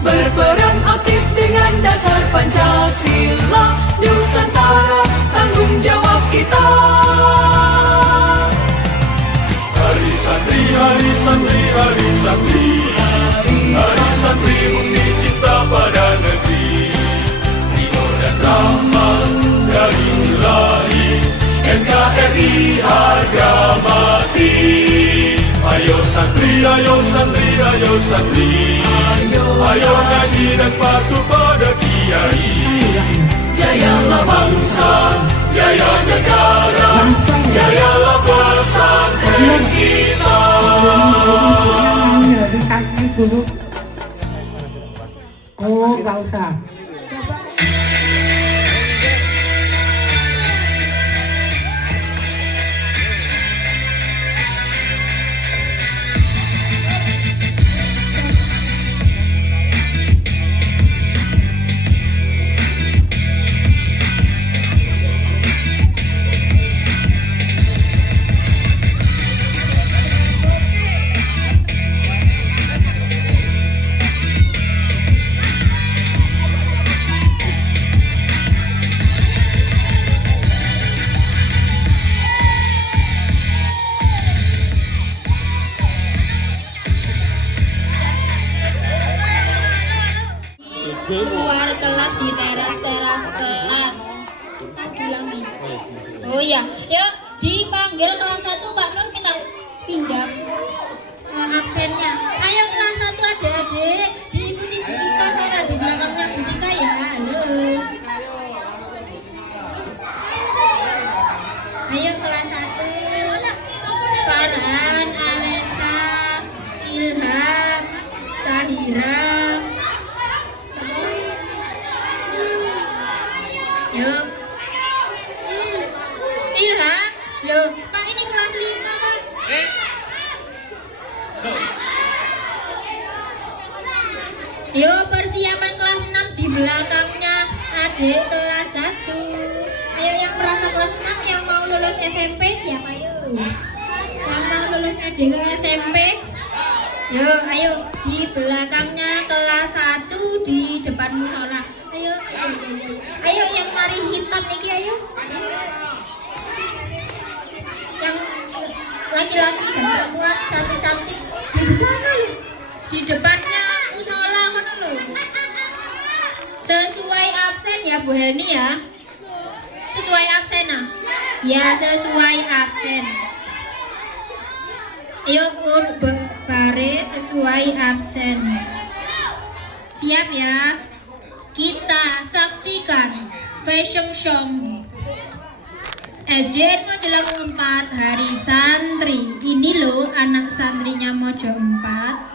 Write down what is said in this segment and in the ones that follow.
berperan aktif dengan dasar Pancasila. Nusantara tanggung jawab kita. Hari santri, hari santri, hari santri, hari santri bukti cinta pada negeri. Timur dan rahmat dari Ilahi, NKRI harga mati. Ayo santri, ayo santri, ayo santri, ayo ngaji dan patuh pada kiai. Jayalah bangsa, jaya negara, jayalah pesantren kita. Oh, nggak usah. Keluar kelas di teras kelas. Ulangi. Oh ya, yuk dipanggil kelas 1 Pak Nur minta pinjam absennya. Ayo kelas 1 adik-adik diikuti Bu Tika, saya di belakangnya Bu Tika ya. Halo. Ayo kelas 1. Farhan, Alesa, Ilham, Sahira. Yuk. Ilham, loh, Pak ini kelas 5, Pak. Yuk, persiapan kelas 6 di belakangnya adik kelas 1. Ayo yang merasa kelas 6 yang mau lulus SMP siapa yuk? Yang mau lulus adik ke SMP? Yuk, ayo di belakangnya kelas 1 di depan musola. Ayo, ayo yang mari hitam iki ayo. Yang laki-laki dan perempuan cantik-cantik di sana loh. Di depannya musola kono loh. Sesuai absen ya Bu Heni ya. Sesuai absen ah. Ya, sesuai absen. Ayo baris sesuai absen. Siap ya. Kita saksikan fashion show SDN Mojo 4 Hari Santri. Ini loh anak santrinya Mojo 4.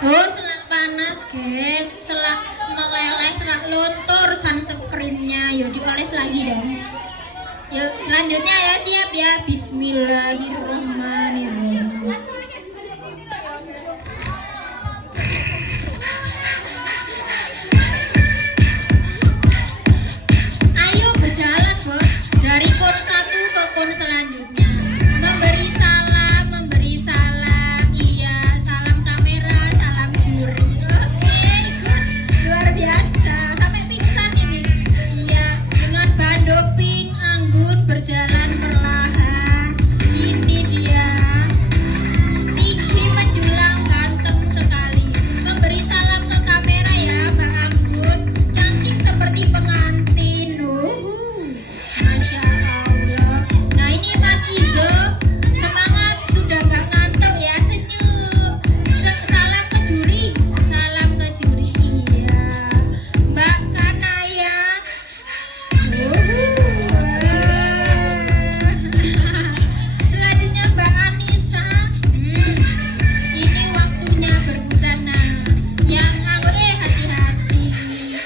Oh, selak panas, guys. Selak meleleh, selak luntur sunscreennya. Yuk dioles lagi dong. Yuk, selanjutnya ya, siap ya. Bismillahirrahmanirrahim. Ayo berjalan, Bos. Dari kon satu ke kon selanjutnya. Memberi salam, memberi salam. Iya, salam kamera, salam juri. Oke, good. Luar biasa. Sampai pingsan ini. Iya, dengan bando pink anggun berjalan perlahan. Ini dia. Tinggi menjulang ganteng sekali. Memberi salam ke kamera ya, Mbak Anggun. Cantik seperti pengantin. Masya Allah. Nah ini Mas Izo, semangat sudah gak ngantuk ya, senyum. Salam ke juri, salam ke juri. Iya, Mbak Kanaya. Selanjutnya Mbak Anissa. Ini waktunya berbusana. Yang boleh hati-hati.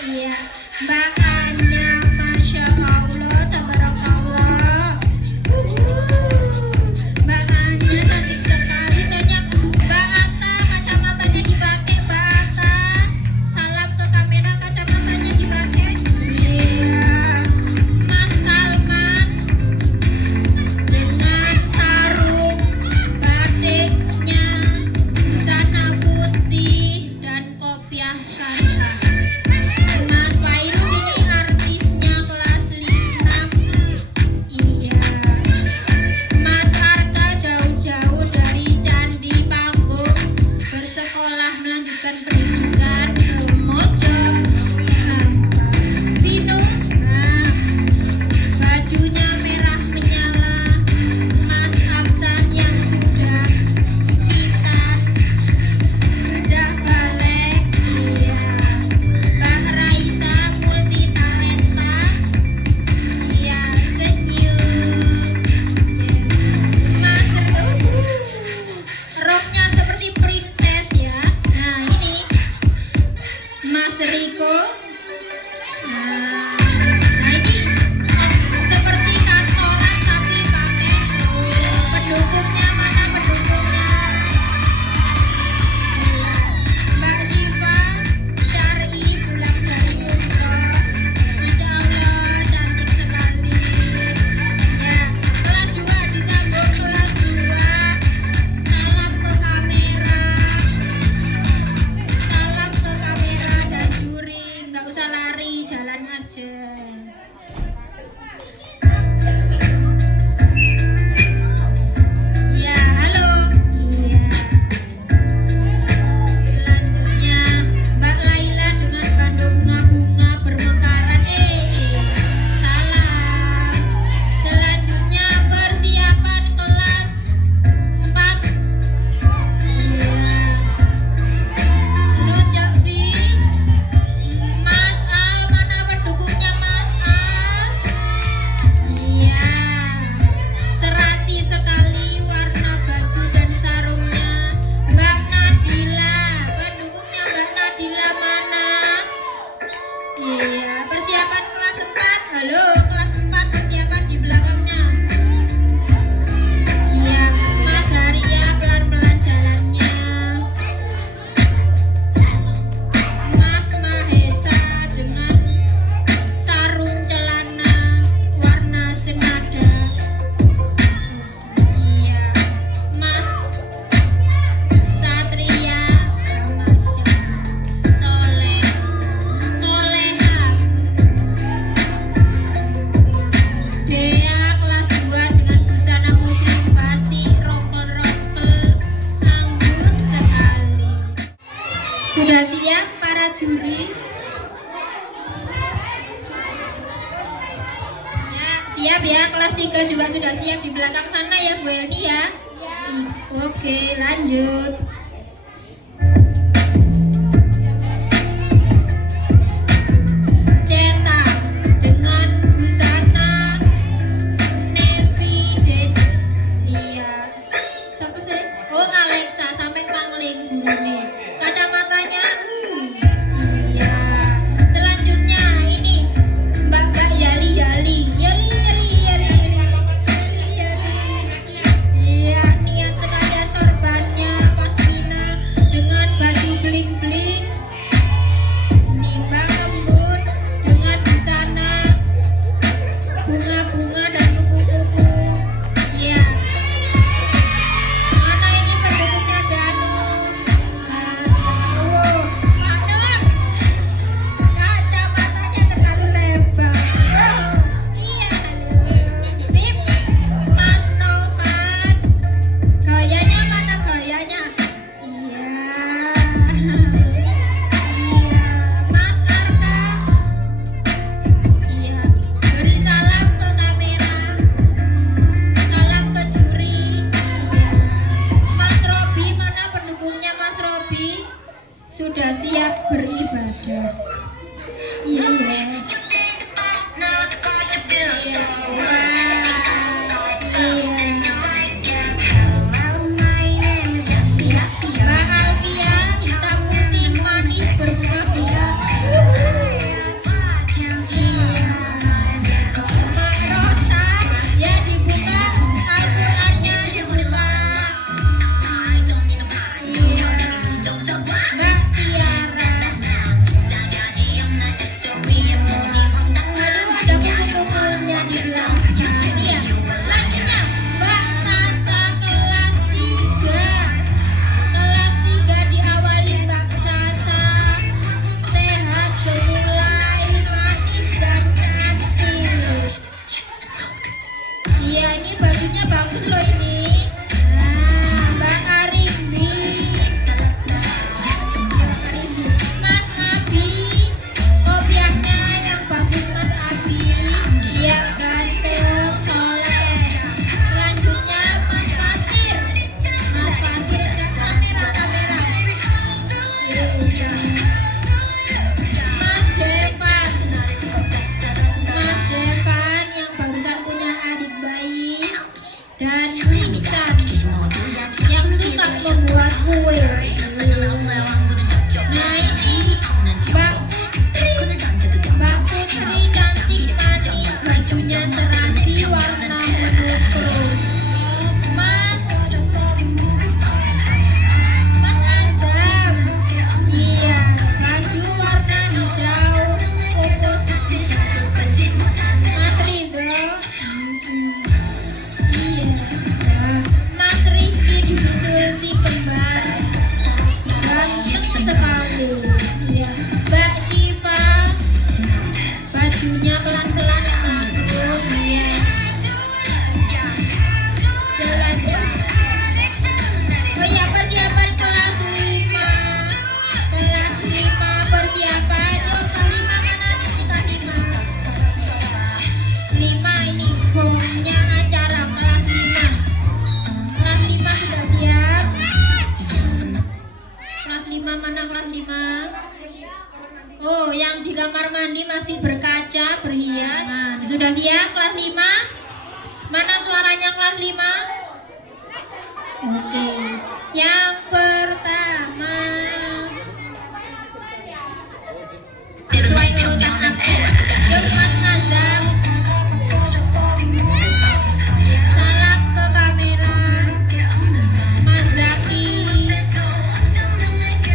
Iya, Mbak Anya, Masya Allah, tabarakallah. Mbak Anya cantik sekali. Senyap. Mbak Atta, kacamatanya dipakai. Mbak Atta, salam ke kamera, kacamatanya dipakai. Iya. Mas Salman dengan sarung batiknya, busana putih dan kopiah syariah. Mas Fairuz ini artisnya kelas 6. Iya. Mas Arta jauh-jauh dari Candi Panggung bersekolah melanjutkan pendidikan ke Mojokerto. Vino, bajunya merah menyala. Mas Afsan yang sudah pikat sudah balik. Iya. Mbak Raisa multi talenta. Iya, senyum. Mas roknya seperti princess ya. Nah ini Mas Riko. Nah ini seperti kantoran tapi pakai pendukungnya. Mana pendukungnya? Mbak Syifa Syar'i pulang dari umroh. Masya Allah, cantik sekali. Ya, kelas 2 disambung kelas 2. Salam ke kamera. Salam ke kamera dan juri. Nggak usah lari, jalan aja. Ya, halo. Iya. Selanjutnya Mbak Laila dengan bando bunga-bunga bermekaran. Salam. Selanjutnya persiapan kelas 4. Iya. Lutfi. Mas Al, mana pendukungnya Mas Al? Iya. Serasi sekali warna baju dan sarungnya. Mbak Nadila, pendukungnya Mbak Nadila mana? Iya, persiapan kelas 4. Halo, kelas 4 persiapan di belakangnya. Iya, Mas Haria pelan-pelan jalannya. Mas Mahesa dengan sarung celana warna senada. Iya, Mas Satria, Masya Soleh, Soleha. Dea kelas 2 dengan busana muslim batik rompel-rompel anggun sekali. Sudah siap para juri? Ya, siap ya. Kelas 3 juga sudah siap di belakang sana ya Bu Eldi ya. Oke, lanjut. Cetak dengan busana navy dan iya. Siapa sih? Oh Alexa sampai pangling guru nih. Kacamata Iya. Iya. Mbak Alfia, hitam putih manis berbunga-bunga. Mbak Rosa, ya dibuka, Al-Qur'annya dibuka. Iya. Mbak Tiara. Aduh, ada kupu-kupunya di belakang. Iya. Selanjutnya, Mbak Sasa kelas 3. Kelas 3 diawali Mbak Sasa. Sehat semulai, manis dan cantik. Iya, ini bajunya bagus loh ini. Nah, Mbak Arimbi. Mas Abi, kopiahnya yang bagus Mas Abi. Iya, ganteng, soleh. Selanjutnya Mas Fatir. Mas Fatir dan kamera. Iya. Mas Devan. Mas Devan yang barusan punya adik bayi. Dan Wisan yang suka membuat kue. Nah ini Mbak Putri. Mbak Putri cantik manis, bajunya serasi warna monokrom. Mas Adam, iya baju warna hijau fokus. Mas Ridho, iya. Mas Rizky disusul si kembar, ganteng sekali. Iya. Mbak Syifa, bajunya pelan-pelan yang anggun. Iya. Selanjutnya, oh iya, persiapan kelas 5. Kelas 5 persiapan. Yuk, kelas 5 mana nih kita 5? 5 ini gongnya acara kelas 5. Kelas 5 sudah siap? Kelas 5 mana kelas 5? Oh, yang di kamar mandi masih berkaca, berhias. Sudah siap kelas 5? Mana suaranya kelas 5? Oke. Yang pertama. Sesuai urutan aku. Yuk Mas Nazam. Salam ke kamera. Mas Zaki.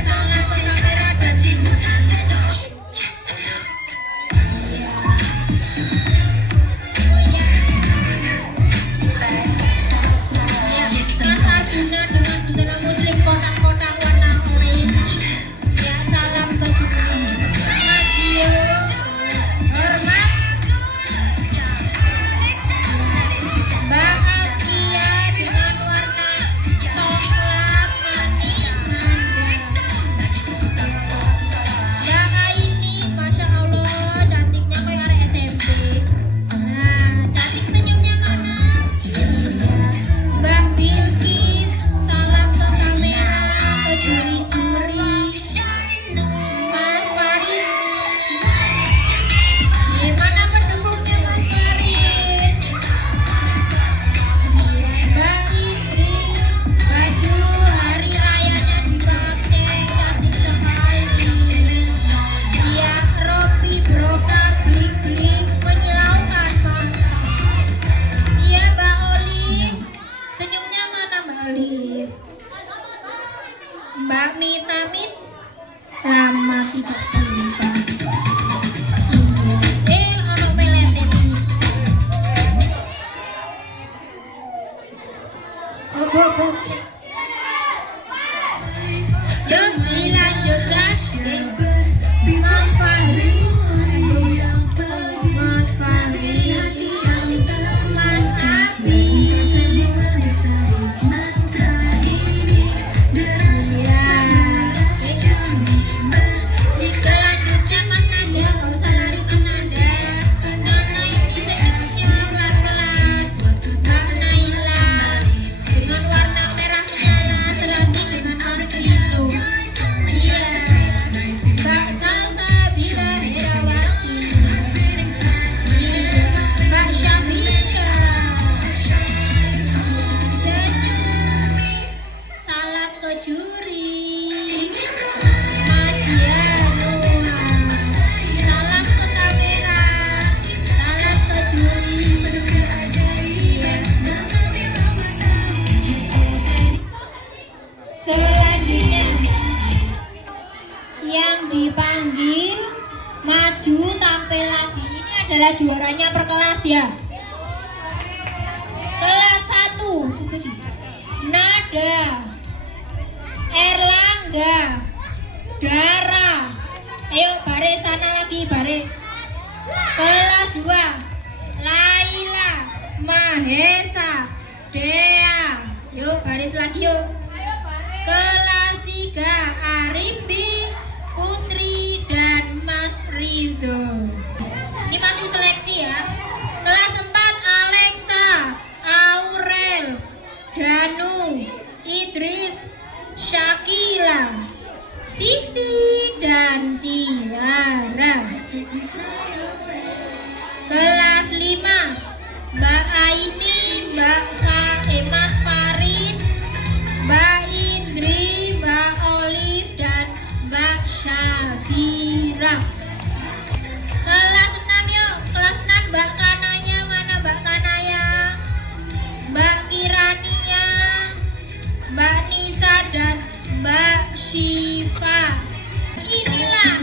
Salam ke kamera dan oh iya. Ya, Mas Arjuna dengan busana muslim kotak-kotak warna orange. Ya, salam ke Juni. Mas Gio, hormat. adalah juaranya per kelas ya. Kelas 1 Nada, Erlangga, Dara. Ayo baris sana lagi, baris. Kelas 2 Laila, Mahesa, Dea. Yuk baris lagi yuk. Kelas 3 Arimbi, Putri dan Mas Ridho. Ini masih seleksi ya. Kelas 4 Alexa, Aurel, Danu, Idris, Syakila, Siti dan Tiara. Kelas 5 Mbak Aini, Mas Farid, Mbak Indri, Mbak Olive dan Mbak Syafira. Kelas 6 yuk. Kelas 6 Mbak Kanaya, mana Mbak Kanaya? Mbak Kirania, Mbak Nisa dan Mbak Syifa. Inilah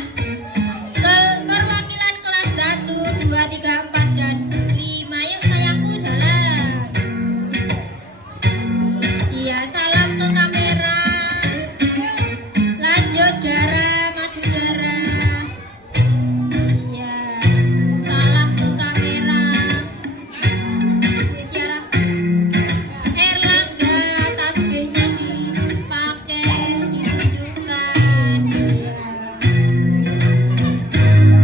perwakilan kelas 1, 2, 3, 4 dan 5. Yuk sayangku jalan. Iya, salam ke kamera. Lanjut Dara, maju Dara. Iya, salam ke kamera. Tiara. Erlangga, tasbihnya dipakai, ditunjukkan. Iya.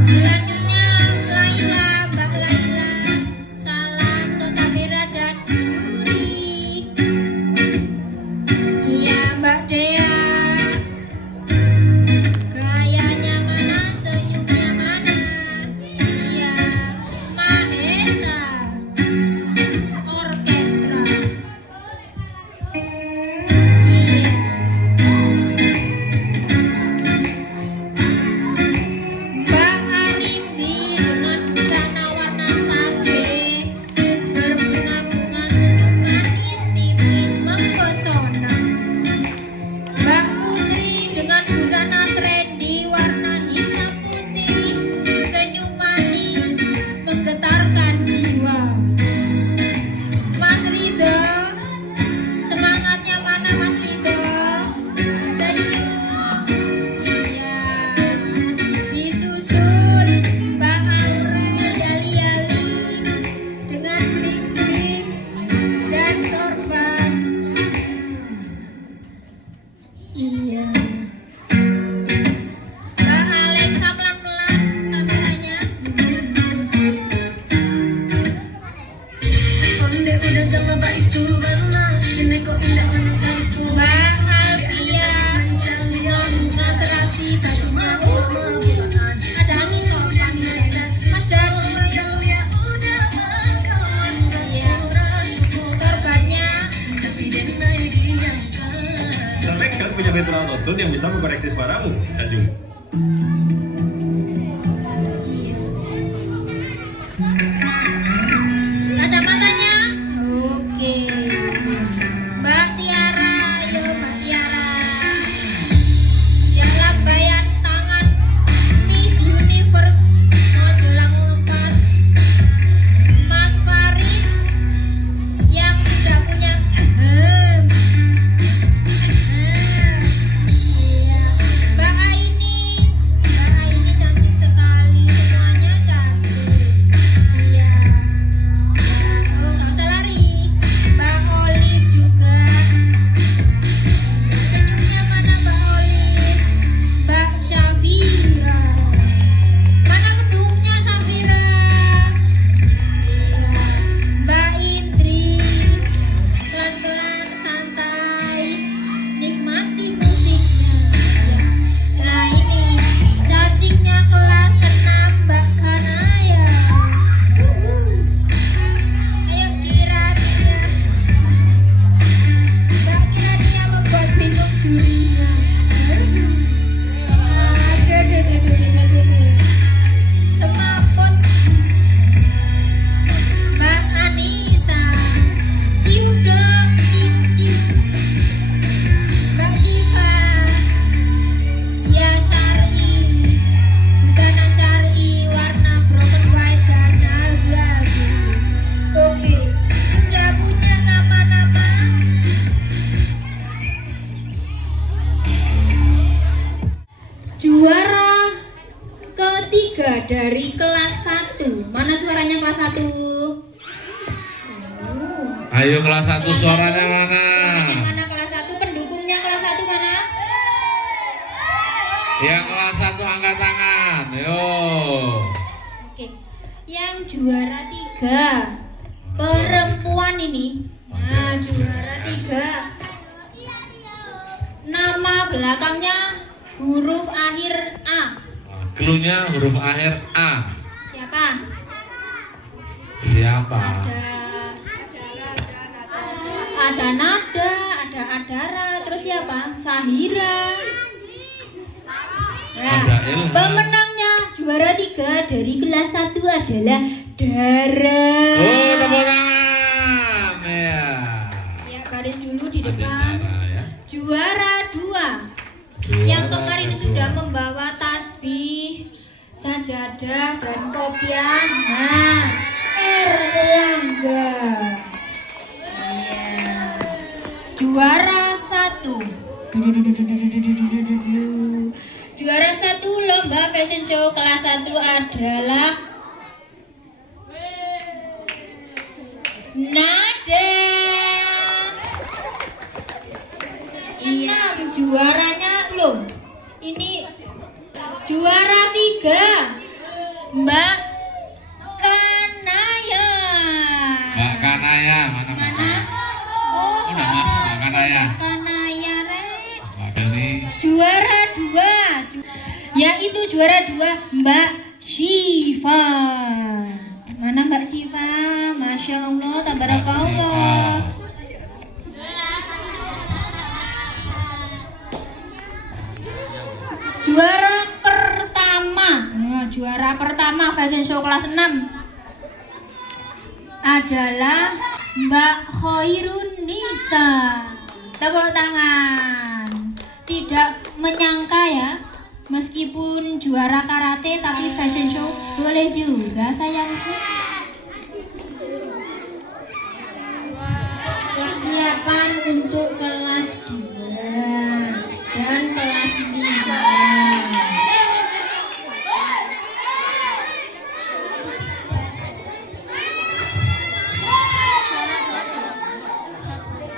Selanjutnya Laila, Mbak Laila. Salam ke kamera dan juri. Iya, Mbak Dea. Gayanya mana, senyumnya mana? Iya, Mahesa. Orkestra. Iya. Mbak Arimbi dengan busana warna sage, berbunga-bunga senyum manis tipis mempesona. Mbak Putri dengan busana trendy warna hitam putih, senyum manis menggetarkan jiwa. Mas Ridho, semangatnya mana Mas Ridho? Senyum. Iya. Disusul Mbak Aurel, Yali-yali dengan bling-bling dan sorban. Iya. Mbak Alexa pelan-pelan kameranya. Onde udah jangan baik tu mana ini kok indah manisari tu Mbak Alfia bunga serasi bajunya ada angin kok panik. Mas Darmo ya udah makan iya. Sorbannya tapi dia naik dia Perfect kan punya Metro Auto-Tune yang bisa mengkoreksi suaramu, Tanjung. kacamatanya oke. Mbak Tiara, ayo Mbak Tiara. Ya lambaian tangan Miss Universe ojo langsung lepas. Mas Farid yang sudah punya iya. Mbak Aini ketiga dari kelas 1. Mana suaranya kelas 1? Ayo kelas 1 suaranya mana? Suaranya mana kelas 1? Pendukungnya kelas 1 mana? Yang kelas 1 angkat tangan. Yo. Oke. Yang juara 3 perempuan ini. Nah, juara 3. Nama belakangnya huruf akhir A. Cluenya huruf akhir A. Siapa? Siapa? Ada Nada, ada Adara, terus siapa? Sahira. Nah, Ada Ilham. pemenangnya juara 3 dari kelas 1 adalah Dara. Oh, tepuk tangan. Ya. Ya, baris dulu di Ada depan. Dara, ya. Juara 2 yang kemarin sudah membawa tasbih, sajadah, dan kopiah. Nah, Erlangga. Iya. Juara 1. Juara 1 lomba fashion show kelas 1 adalah Nada. 6 juaranya belum. Ini juara 3 Mbak Kanaya. Mbak Kanaya, mana Mbak? Mana? Oh, Udah masuk Mbak Kanaya. Mbak Kanaya, Rek. Mbak Dani. Juara 2 yaitu juara 2 Mbak Syifa. Mana Mbak Syifa? Masya Allah, tabarakallah. Juara pertama. Nah, juara pertama fashion show kelas 6 adalah Mbak Khairun Nisa. Tepuk tangan. Tidak menyangka ya, meskipun juara karate tapi fashion show boleh juga sayangku. Persiapan untuk kelas 2 dan kelas 5.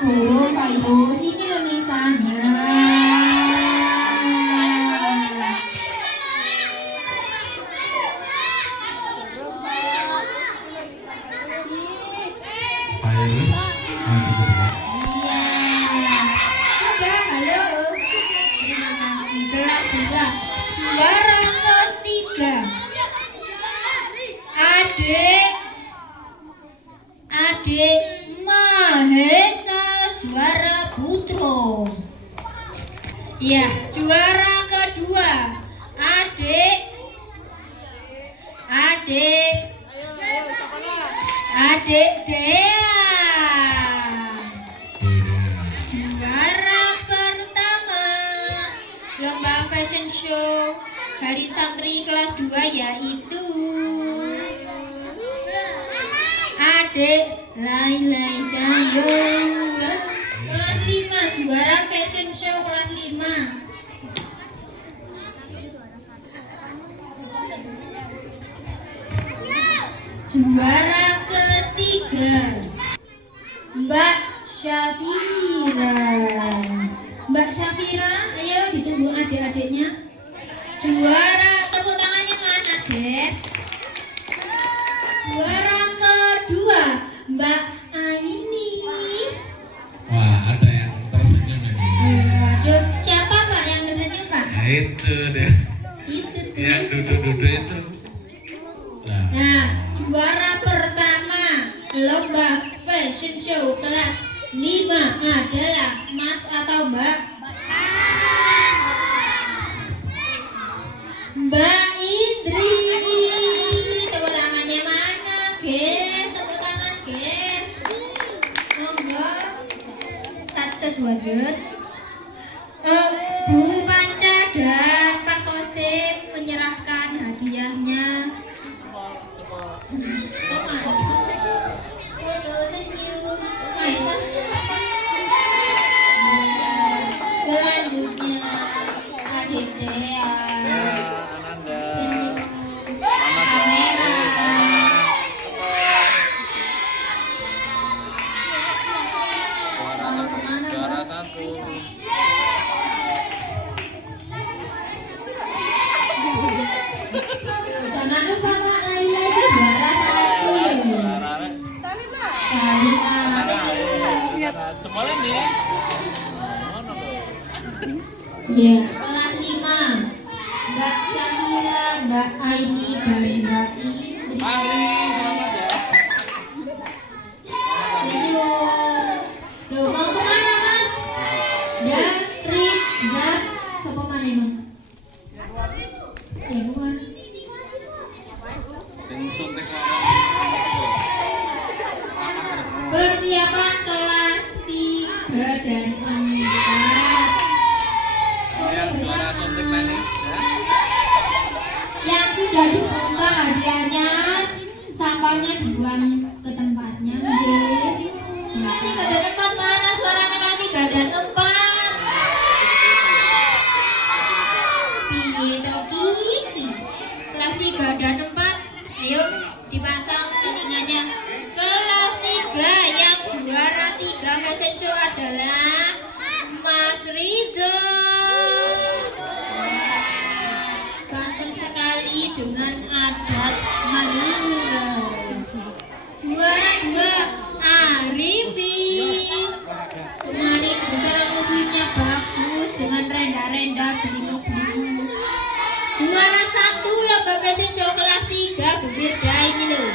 Oh, ayo sini loh misalnya. Ayo. Sudah, halo. Kelas 3. Juara ketiga. Adik Mahesa Suara Putro. Iya, juara kedua. Adik Dea. Juara pertama lomba fashion show hari santri kelas 2 yaitu Adik Lailai Cahyo. Kelas 5 juara fashion show kelas 5. Juara ketiga Mbak Syafira. Mbak Syafira, ayo ditunggu adik-adiknya. Juara, tepuk tangannya mana, Des? Juara kedua Mbak Aini. Wah, ada yang tersenyum ini. Waduh, siapa Pak yang tersenyum Pak? Nah, itu deh. Itu tuh. Yang duduk-duduk itu. Nah, Nah, juara pertama lomba fashion show kelas 5 adalah Mas atau Mbak? Mbak Indri. Tepuk tangannya mana, guys? Tepuk tangan, guys. Monggo. Satu, dua, Bu Panca dan Pak Kosim menyerahkan hadiahnya. Foto senyum. Selanjutnya Adik Dea. Senyum. Mbak Aini dan Mbak Indri. Loh, mau kemana Mas? Dari Zat ke mana emang? Ya luar. Persiapan kelas 3 dan 4. Yang sudah dibuka hadiahnya, sampahnya dibuang ke tempatnya. Kelas 3 dan 4 mana suaranya? Kelas 3 dan 4. Piye to iki? Kelas 3 dan 4. Ayo dipasang telinganya. Kelas 3 yang juara 3 fashion show adalah Mas Ridho. Ganteng sekali dengan adat Madura. Juara 2 Arifin. Kemarin busana muslimnya bagus dengan renda-renda beliau-beliau. Juara 1 lomba fashion show kelas 3 Bu Firda ini loh.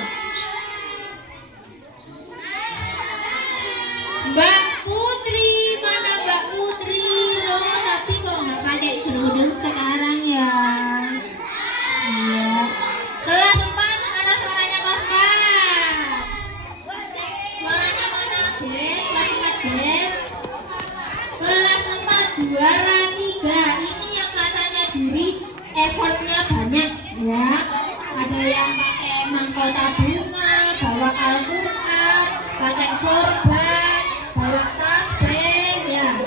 Mbak Putri, mana Mbak Putri? Loh, tapi kok nggak pakai kerudung sekarang ya? Iya. Kelas 4, mana suaranya kelas 4? Suaranya mana, Des? Kelas 4, Des? Kelas 4 juara 3. Ini yang katanya juri effortnya banyak ya. Ada yang pakai mangkok tabungan, bawa Al-Quran, pakai sorban, bawa tasbih ya.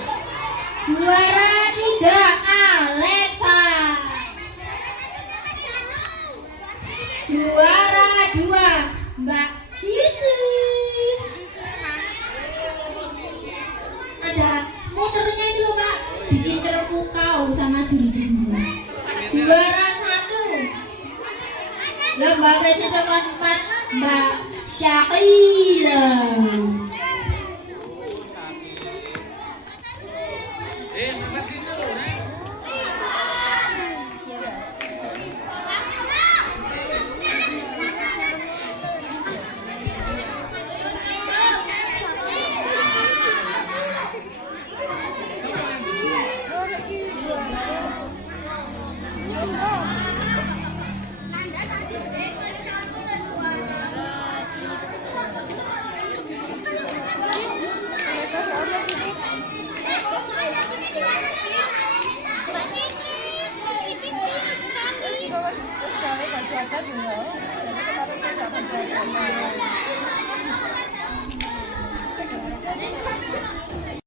Juara 3 Alexa. Juara 2 Mbak Siti. Ada motornya itu loh Pak, bikin terpukau sama juri-juri. Juara 1 lomba fashion show kelas 4 Mbak Syakila.